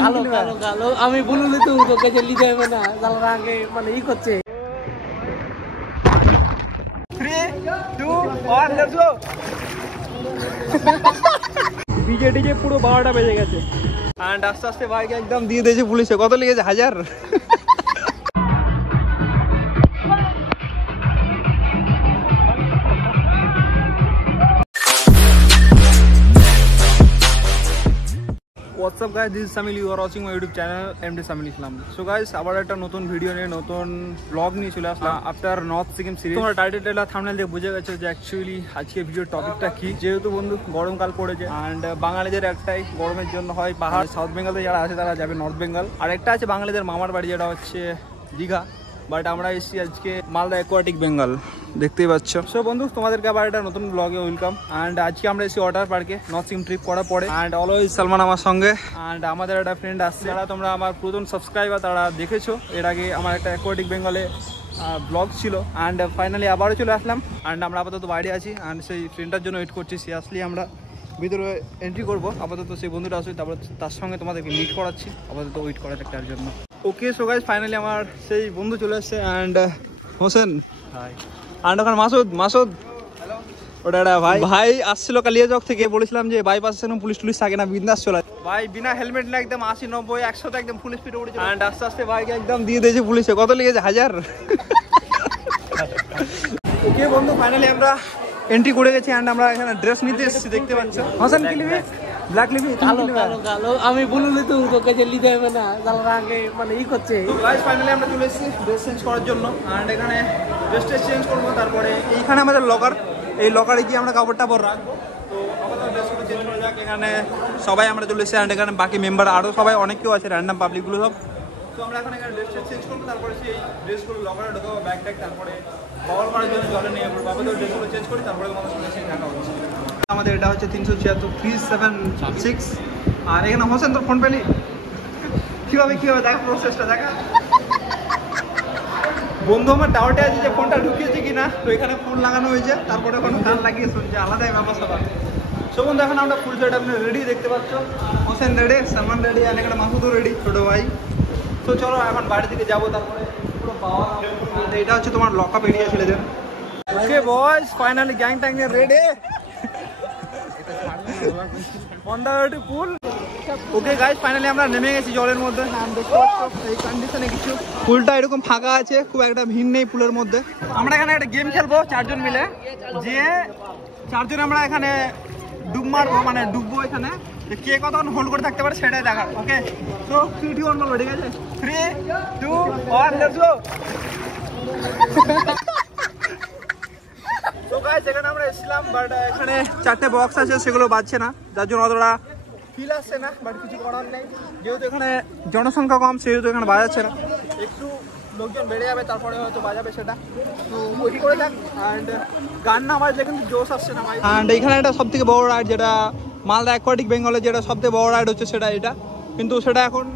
কালো কালো কালো আমি বললি তো তোকে যে লিতে হবে না জালার আগে মানে ই করছে 3 2 1 লেটস গো বিজেডি যে পুরো 12টা বেজে গেছে এন্ড আস্তে আস্তে বাইক একদম দিয়ে দিয়েছে পুলিশে কত লেগেছে 1000 What's up guys, this is Samil, you are watching my YouTube channel MD Samil Islam. So guys, আবার একটা নতুন ভিডিও নিয়ে নতুন ব্লগ নিয়ে চলে আসলাম আফটার নর্থ সিকিম সিরিজ। তোমরা টাইটেল আর থাম্বনেল দেখে বুঝে গেছো যে অ্যাকচুয়ালি আজকে ভিডিওর টপিকটা কি। যেহেতু বন্ধু গরমকাল পড়েছে এন্ড বাঙালিদের একটাই গরমের জন্য হয় পাহাড়, সাউথ বেঙ্গলে যারা আছে তারা যাবে নর্থ বেঙ্গল, আর একটা আছে বাঙালিদের মামার বাড়ি যেটা হচ্ছে দীঘা, বাট আমরা এসেছি আজকে মালদা অ্যাকোয়াটিক বেঙ্গল, দেখতেই পাচ্ছ। সো বন্ধু তোমাদেরকে আবার একটা নতুন ব্লগে ওয়েলকাম। অ্যান্ড আজকে আমরা এসেছি ওয়াটার পার্কে নর্থ সিকিম ট্রিপ করার পরে। অ্যান্ড অলওয়েজ সালমান আমার সঙ্গে, অ্যান্ড আমাদের একটা ফ্রেন্ড আসছে যারা তোমরা আমার প্রথম সাবস্ক্রাইবার, তারা দেখেছো এর আগে আমার একটা অ্যাকোয়াটিক বেঙ্গলে ব্লগ ছিল। অ্যান্ড ফাইনালি আবারও চলে আসলাম। অ্যান্ড আমরা আপাতত বাইরে আছি অ্যান্ড সেই ফ্রেন্ডটার জন্য ওয়েট করছি, সে আসলেই আমরা ভিতরে এন্ট্রি করবো। আপাতত সেই বন্ধুটা আসবে, তারপর তার সঙ্গে তোমাদেরকে মিট করাচ্ছি, আপাতত ওয়েট করা একটার জন্য। ওকে সো গাইস, ফাইনালি আমার সেই বন্ধু চলে আসছে অ্যান্ড হোসেন হাই, অ্যান্ড ওখানে মাসুদ ওটা ভাই আসছিল কালিয়াচক থেকে, বলেছিলাম যে বাইপাসে পুলিশ টুলিশ থাকে না, বিন্দাস চলে ভাই বিনা হেলমেট না একদম 80 90 100 একদম ফুল স্পিডে উঠেছে। অ্যান্ড আস্তে আস্তে বাইক একদম দিয়ে দিয়েছে পুলিশে কত লেগেছে 1000। ওকে বন্ধু, ফাইনালি আমরা এন্ট্রি করে গেছি অ্যান্ড আমরা এখানে ড্রেস নিতে এসেছি, দেখতে পাচ্ছ। হোসেন কি নিবি? ব্ল্যাক নিবি? কালো কালো কালো আমি বললি তো তোকে যে লিতে হবে না জালার আগে মানে ই করছে। তো গাইস ফাইনালি আমরা চলে এসেছি ড্রেস চেঞ্জ করার জন্য অ্যান্ড এখানে ড্রেসটা চেঞ্জ করবো, তারপরে এইখানে আমাদের লকার, এই লকারে গিয়ে আমরা কাপড় টাপড় রাখবো। তো আমাদের ড্রেসগুলো চেঞ্জ করা যাক। এখানে সবাই আমরা চলে এসেছি অ্যান্ড এখানে বাকি মেম্বার আরও সবাই অনেক কেউ আছে, র্যান্ডাম পাবলিকগুলো সব। তো আমরা এখানে ড্রেসটা চেঞ্জ করবো, তারপরে সেই ড্রেসগুলো লকারে ঢোকাবো, ব্যাগ ট্যাগ, তারপরে বাওয়াল করার জন্য জলে নিয়ে যাবো। বাবা তো ড্রেসগুলো চেঞ্জ করি, তারপরে তোমাদের সঙ্গে সেই দেখা হচ্ছে। আমাদের এটা হচ্ছে 376 376। আর এখানে হোসেন তোর ফোন পেলি কীভাবে দেখা প্রসেসটা দেখা। বন্ধু আমার ডাউটে আছে যে ফোনটা ঢুকিয়েছে কিনা, তো এখানে ফুল লাগানো হয়েছে, তারপরে ওখানে গান লাগিয়ে শুনছে, আলাদাই ব্যাপার সবার। সো বন্ধু এখন আমরা ফুল সেট আপনি রেডি দেখতে পাচ্ছ, হোসেন রেডি, সালমান রেডি, আর এখানে মাসুদও রেডি, ছোটো ভাই। তো চলো এখন বাড়ি থেকে যাবো, তারপরে পুরো পাওয়া। এটা হচ্ছে তোমার লকআপ এরিয়া ছেলেদের। ওকে বয়স, ফাইনালি গ্যাং ট্যাং নিয়ে ready on the way to pool. Okay guys, finally আমরা নেমে গেছি জলের মধ্যে। দেখতে পাচ্ছ এই কন্ডিশনে কিছু পুলটা এরকম ফাঁকা আছে, খুব একটা ভিড় নেই পুলের মধ্যে। আমরা এখানে একটা গেম খেলবো 4 জন মিলে, যে 4 জন আমরা এখানে ডুব মারবো, মানে ডুববো এখানে, কে কতক্ষণ হোল্ড করে থাকতে পারে সেটাই দেখার। ওকে তো 3 2 1 বলবো, ঠিক আছে? 3 2 1 লেটস গো। তো গাইস এখানে আমরা এসেছিলাম, বাট এখানে 4টে বক্স আছে, সেগুলো বাজছে না, যার জন্য অতটা ফিল আসছে না, বাট কিছু করার নেই, যেহেতু এখানে জনসংখ্যা কম সেহেতু এখানে বাজাচ্ছে না। একটু লোকজন বেড়ে যাবে তারপরে হয়তো বাজাবে সেটা, তো ওই করে যাক। অ্যান্ড গান না বাজলে কিন্তু জোশ আসছে না ভাই। অ্যান্ড এখানে একটা সবথেকে বড় রাইড, যেটা মালদা অ্যাকোয়াটিক বেঙ্গলে যেটা সবথেকে বড় রাইড হচ্ছে সেটা এটা, কিন্তু সেটা এখন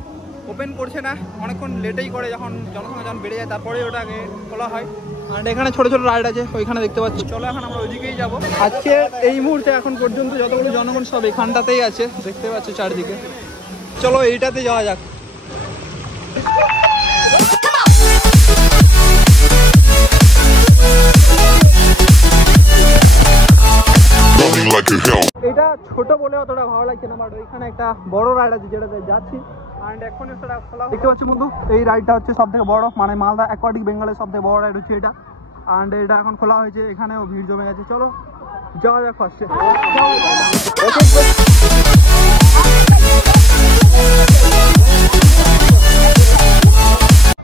ওপেন করছে না, অনেকক্ষণ লেটেই করে, যখন জনসংখ্যা যখন বেড়ে যায় তারপরে ওটাকে খোলা হয়। অ্যান্ড এখানে ছোটো ছোটো রাইড আছে, ওইখানে দেখতে পাচ্ছি। চলো এখন আমরা ওইদিকেই যাবো। আজকে এই মুহূর্তে এখন পর্যন্ত যতগুলো জনগণ সব এখানটাতেই আছে, দেখতে পাচ্ছ চারদিকে। চলো এইটাতে যাওয়া যাক। এটা ছোট বলে অতটা ভালো লাগছে না, বাট ওইখানে একটা বড় রাইড আছে যেটাতে যাচ্ছি। অ্যান্ড এখন সেটা খোলা, দেখতে পাচ্ছি বন্ধু এই রাইডটা হচ্ছে সব থেকে বড়, মানে মালদা অ্যাকোয়াটিক বেঙ্গলের সব থেকে বড় রাইড হচ্ছে এটা। অ্যান্ড এটা এখন খোলা হয়েছে, এখানেও ভিড় জমে গেছে। চলো যাওয়া যাক ফার্স্টে।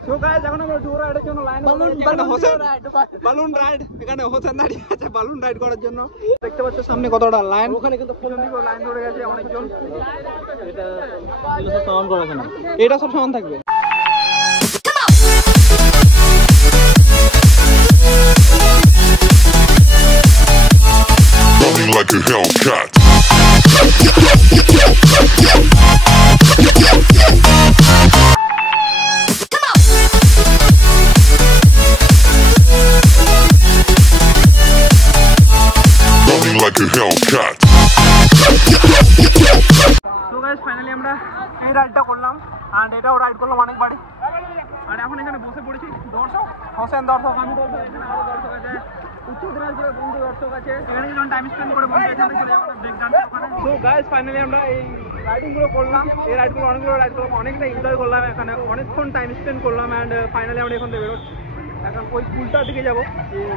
তো গাইস এখন আমরা টুর রাইডের জন্য লাইন বালুন রাইড, এখানে হোসেন দাঁড়িয়ে আছে বালুন রাইড করার জন্য। দেখতে পাচ্ছ সামনে কতটা লাইন, ওখানে কিন্তু লাইন ধরে গেছে অনেকজন। এটা সব সমান করা আছে না, এটা সব সমান থাকবে। Like a Hellcat. Running like a Hellcat. So guys, finally আমরা আমরা এই রাইডটা করলাম অ্যান্ড এটাও রাইড করলাম অনেকবারই। আর এখন এখানে বসে পড়েছি, দর্শক হোসেন দর্শক, আমি দর্শক, এখানে আরও দর্শক আছে, উত্তর দিনাজপুরের বন্ধু দর্শক আছে, এখানে যখন টাইম স্পেন্ড করে বন্ধু এখানে চলে যাবো ব্রেক ডান্স ওখানে। তো গাইস ফাইনালি আমরা এই রাইডিংগুলো করলাম, এই রাইডগুলো অনেকগুলো রাইড করলাম, অনেকটা এনজয় করলাম, এখানে অনেকক্ষণ টাইম স্পেন্ড করলাম অ্যান্ড ফাইনালি আমরা এখান থেকে বেরোচ্ছি। এখন ওই পুলটার দিকে যাবো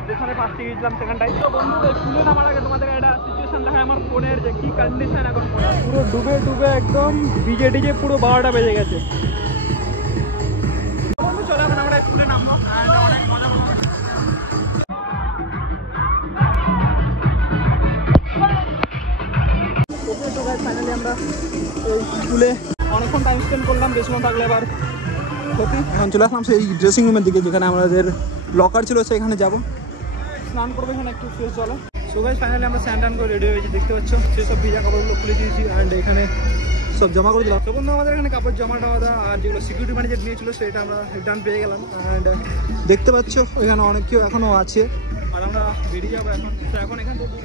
যেখানে ফার্স্টে গিয়েছিলাম সেখানটাই। তো বন্ধু এই পুলে নামার আগে তোমাদের একটা সিচুয়েশন দেখায় আমার ফোনের যে কী কন্ডিশন এখন, পুরো ডুবে ডুবে একদম ডিজে ডিজে পুরো 12টা বেজে গেছে। বন্ধু চলে এখন আমরা এই পুলে নামবো অ্যান্ড অনেক মজা করবো। ফাইনালি আমরা এই পুলে অনেকক্ষণ টাইম স্পেন্ড করলাম, বেশিক্ষণ থাকলে আবার ক্ষতি। এখন চলে আসলাম সেই ড্রেসিং রুমের দিকে যেখানে আমাদের লকার ছিল, সেখানে যাবো, স্নান করবো এখানে একটু ফ্রেশ জলে। সো গাইস ফাইনালি আমরা স্নান টান করে রেডি হয়েছি, দেখতে পাচ্ছ সেসব ভিজা কাপড়গুলো খুলে দিয়েছি অ্যান্ড এখানে সব জমা করে দিলাম। তো বন্ধু আমাদের এখানে কাপড় জমা টাওয়া দেওয়া আর যেগুলো সিকিউরিটি ম্যানেজার নিয়েছিল সেটা আমরা রিটার্ন পেয়ে গেলাম অ্যান্ড দেখতে পাচ্ছ এখানে অনেক কেউ এখনও আছে আর আমরা বেরিয়ে যাবো এখন। তো এখন এখান থেকে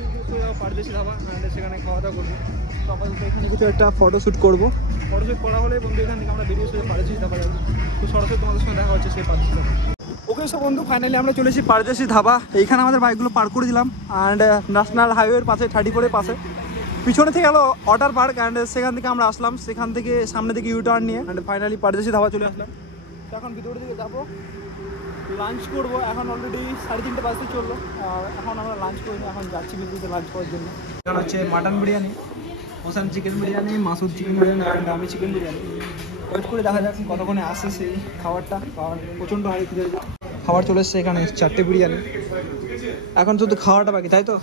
পারদেশি ধাবা অ্যান্ড সেখানে খাওয়া দাওয়া করবো। তো আপাতত এখানে কিছু একটা ফটোশ্যুট করবো, ফটোশ্যুট করা হলে বন্ধু এখান থেকে আমরা বেরিয়ে এসে পারদেশি ধাবা যাবো। তো সরাসরি তোমাদের সঙ্গে দেখা হচ্ছে সেই পারদেশি ধাবা। ওকে সব বন্ধু ফাইনালি আমরা চলেছি পারদেশি ধাবা। এইখানে আমাদের বাইকগুলো পার্ক করে দিলাম অ্যান্ড ন্যাশনাল হাইওয়ের পাশে 34 পাশে পিছনে থেকে গেলো ওয়াটার পার্ক অ্যান্ড সেখান থেকে আমরা আসলাম, সেখান থেকে সামনে থেকে ইউটার্ন নিয়ে অ্যান্ড ফাইনালি পারদেশি ধাবা চলে আসলাম। তো এখন ভিতরের দিকে যাবো, লাঞ্চ করবো। এখন অলরেডি 3:30 বাজতে চললো আর এখন আমরা লাঞ্চ করিনি, এখন যাচ্ছি ভিতরে লাঞ্চ করার জন্য। এখানে হচ্ছে mutton biryani, Hossain chicken biryani, Masud chicken biryani and আমি চিকেন বিরিয়ানি। ওয়েট করে দেখা যাক কতক্ষণে আসছে সেই খাবারটা, কারণ প্রচণ্ড হাড়ি ফিরে খাবার চলে এসছে। এখানে 4টে বিরিয়ানি, এখন শুধু খাওয়াটা বাকি, তাই তো?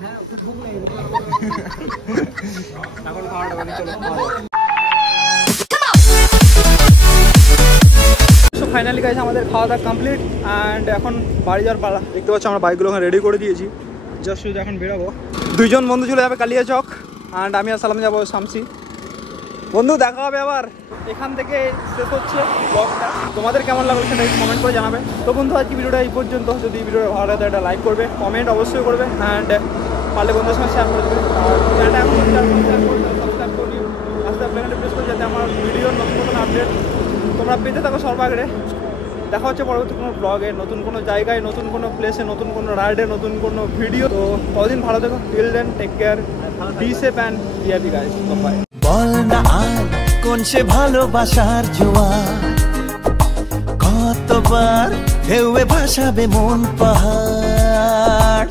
হ্যাঁ ভুক লেগে গেছে, এখন খাওয়াটা বাকি, চলো ফাইনালি গাইস আমাদের খাওয়া দাওয়া কমপ্লিট অ্যান্ড এখন বাড়ি যাওয়ার পালা। দেখতে পাচ্ছ আমরা বাইকগুলো ওখানে রেডি করে দিয়েছি, জাস্ট শুধু এখন বেরোবো। 2 জন বন্ধু চলে যাবে কালিয়াচক অ্যান্ড আমি আর সালাম যাবো শামসি। বন্ধু দেখা হবে আবার। এখান থেকে শেষ হচ্ছে ব্লগটা, তোমাদের কেমন লাগলো সেটা কমেন্ট করে জানাবে। তো বন্ধু আজকে ভিডিওটা এই পর্যন্ত, যদি ভিডিওটা ভালো লাগে একটা লাইক করবে, কমেন্ট অবশ্যই করবে অ্যান্ড পারলে বন্ধুদের সঙ্গে শেয়ার করে দেবে। আর চ্যানেলটা এখন সাবস্ক্রাইব করে আস্তে আপনাকে প্রেস করে যাতে আমার ভিডিওর নতুন নতুন আপডেট তোমরা পেতে থাকো সর্বাগ্রে। দেখা হচ্ছে পরবর্তী কোনো ব্লগে, নতুন কোনো জায়গায়, নতুন কোনো প্লেসে, নতুন কোনো রাইডে, নতুন কোনো ভিডিও। তো কতদিন ভালো থেকো, till then take care, be safe and be happy guys, bye. বল না আর কোন সে ভালোবাসার জোয়ার, কতবার ঢেউয়ে ভাসাবে মন পাহাড়।